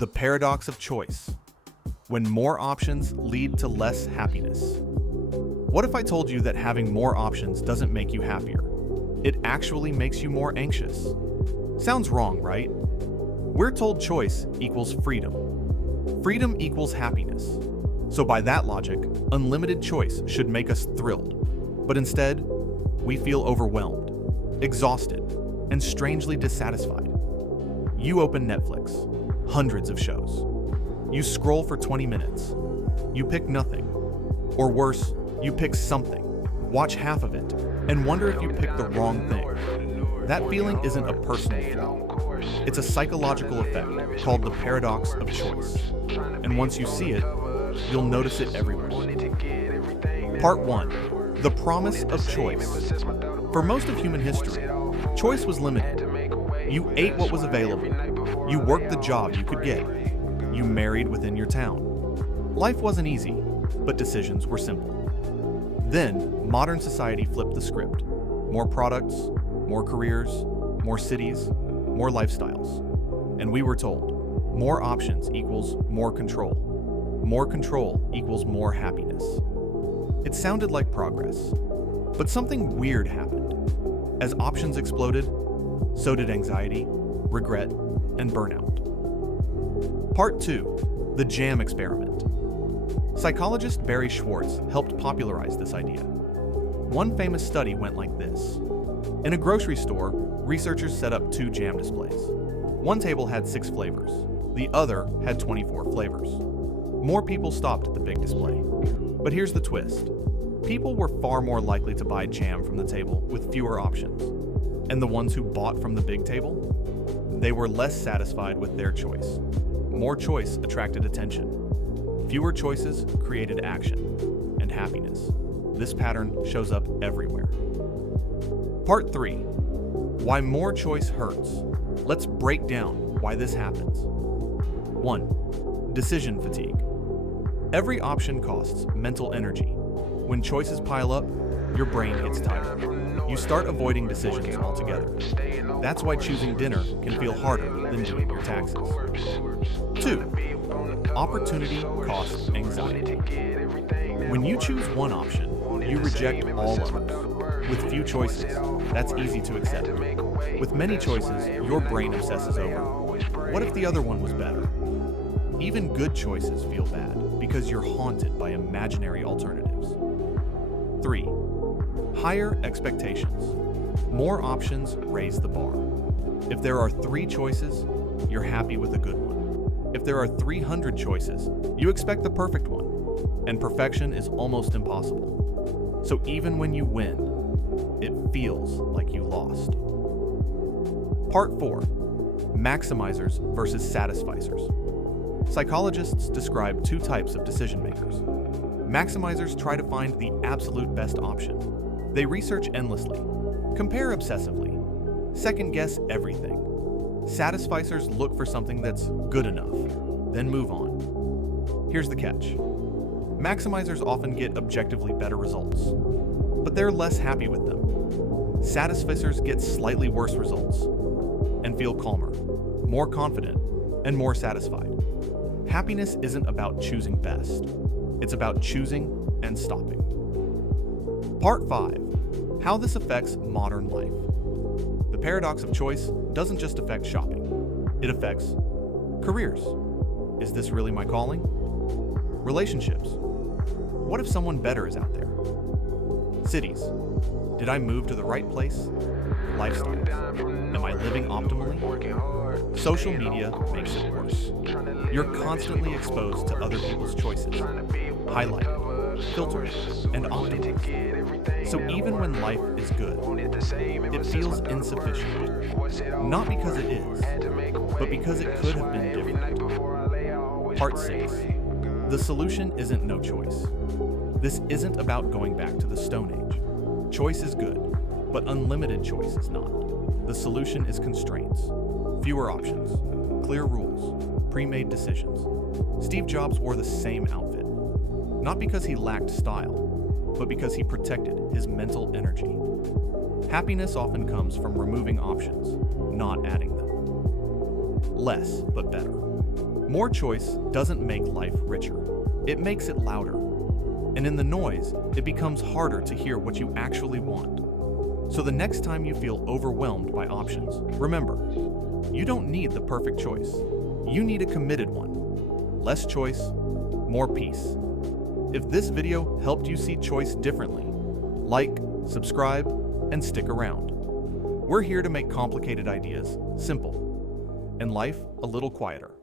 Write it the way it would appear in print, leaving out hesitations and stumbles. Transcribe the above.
The paradox of choice. When more options lead to less happiness. What if I told you that having more options doesn't make you happier? It actually makes you more anxious. Sounds wrong, right? We're told choice equals freedom. Freedom equals happiness. So by that logic, unlimited choice should make us thrilled. But instead, we feel overwhelmed, exhausted, and strangely dissatisfied. You open Netflix, hundreds of shows. You scroll for 20 minutes. You pick nothing. Or worse, you pick something, watch half of it, and wonder if you picked the wrong thing. That feeling isn't a personal flaw. It's a psychological effect called the paradox of choice. And once you see it, you'll notice it everywhere. Part 1. The promise of choice. For most of human history, choice was limited. You ate what was available. You worked the job you could get. You married within your town. Life wasn't easy, but decisions were simple. Then, modern society flipped the script. More products, more careers, more cities, more lifestyles. And we were told, more options equals more control. More control equals more happiness. It sounded like progress, but something weird happened. As options exploded, so did anxiety, regret, and burnout. Part 2. The Jam Experiment. Psychologist Barry Schwartz helped popularize this idea. One famous study went like this. In a grocery store, researchers set up 2 jam displays. One table had 6 flavors. The other had 24 flavors. More people stopped at the big display. But here's the twist. People were far more likely to buy jam from the table with fewer options. And the ones who bought from the big table? They were less satisfied with their choice. More choice attracted attention. Fewer choices created action and happiness. This pattern shows up everywhere. Part 3. Why more choice hurts. Let's break down why this happens. 1. Decision fatigue. Every option costs mental energy. When choices pile up, your brain gets tired. You start avoiding decisions altogether. That's why choosing dinner can feel harder than doing your taxes. 2. Opportunity cost anxiety. When you choose one option, you reject all others. With few choices, that's easy to accept. With many choices, your brain obsesses over, what if the other one was better? Even good choices feel bad because you're haunted by imaginary alternatives. 3. Higher expectations. More options raise the bar. If there are 3 choices, you're happy with a good one. If there are 300 choices, you expect the perfect one. And perfection is almost impossible. So even when you win, it feels like you lost. Part 4. Maximizers versus satisficers. Psychologists describe 2 types of decision makers. Maximizers try to find the absolute best option. They research endlessly, compare obsessively, second-guess everything. Satisficers look for something that's good enough, then move on. Here's the catch. Maximizers often get objectively better results, but they're less happy with them. Satisficers get slightly worse results and feel calmer, more confident, and more satisfied. Happiness isn't about choosing best. It's about choosing and stopping. Part 5. How this affects modern life. The paradox of choice doesn't just affect shopping. It affects careers. Is this really my calling? Relationships. What if someone better is out there? Cities. Did I move to the right place? Lifestyles. Am I living optimally? Social media makes it worse. You're constantly exposed to other people's choices, highlighted, filtered, and optimized. So even when life is good, it feels insufficient. Not because it is, but because it could have been different. Part 6. The solution isn't no choice. This isn't about going back to the Stone Age. Choice is good, but unlimited choice is not. The solution is constraints, fewer options, clear rules, pre-made decisions. Steve Jobs wore the same outfit, not because he lacked style, but because he protected his mental energy. Happiness often comes from removing options, not adding them. Less, but better. More choice doesn't make life richer. It makes it louder. And in the noise, it becomes harder to hear what you actually want. So the next time you feel overwhelmed by options, remember, you don't need the perfect choice. You need a committed one. Less choice, more peace. If this video helped you see choice differently, like, subscribe, and stick around. We're here to make complicated ideas simple and life a little quieter.